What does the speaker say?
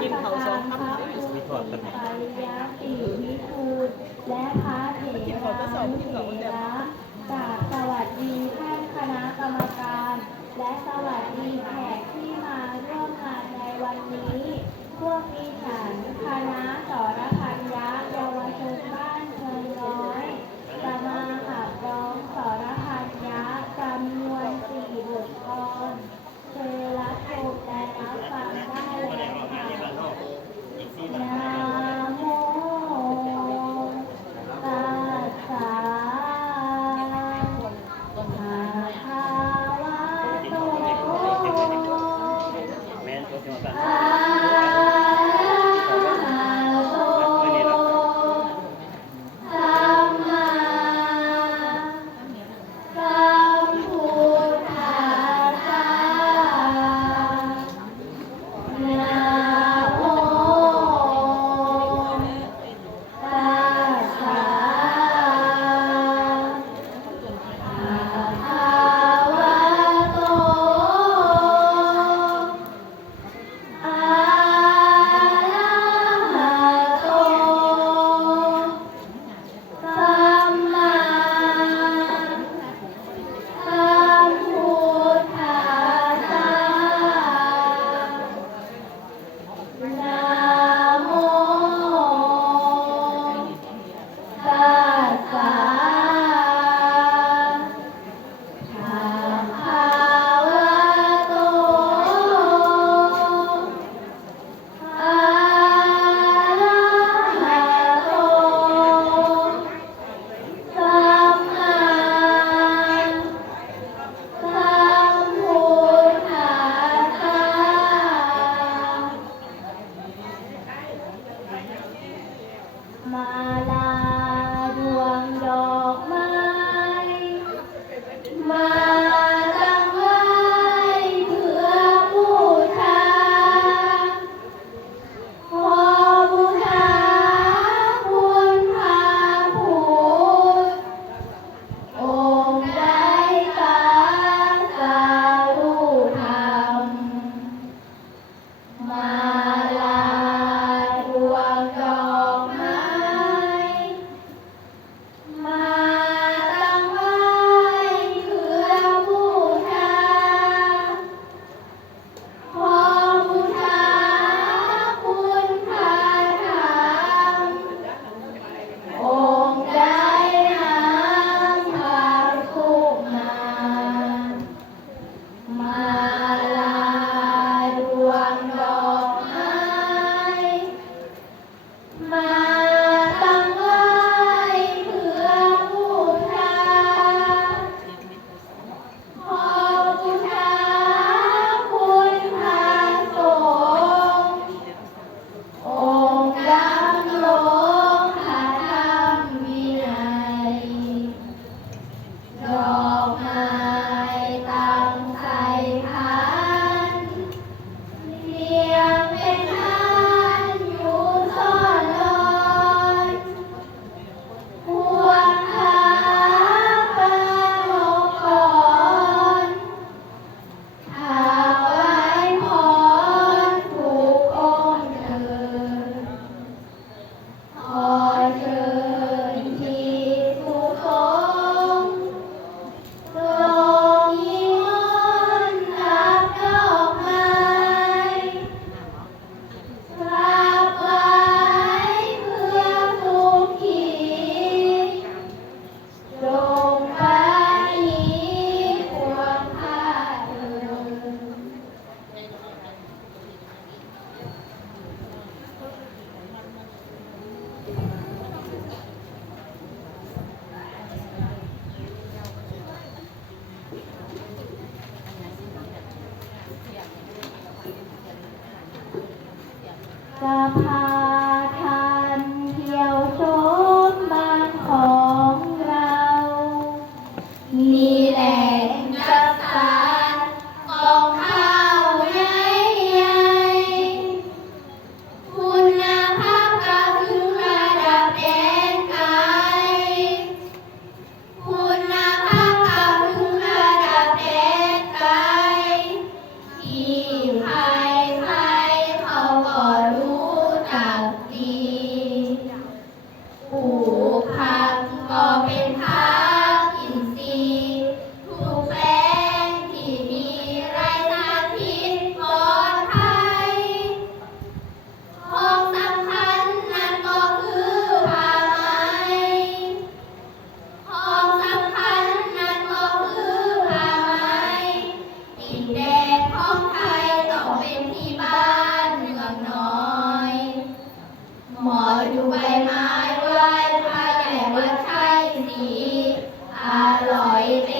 กินเขาสองคำที่มีความพระหนักจากสวัสดีท่านคณะกรรมการ และสวัสดีแขกที่มาร่วมงานในวันนี้ พวกมีฉันคณะสรพันยะเยาวชนบ้าน the power. หมอดูใบไม้ไหวพระแก่วัดไทยสีอร่อยเป็น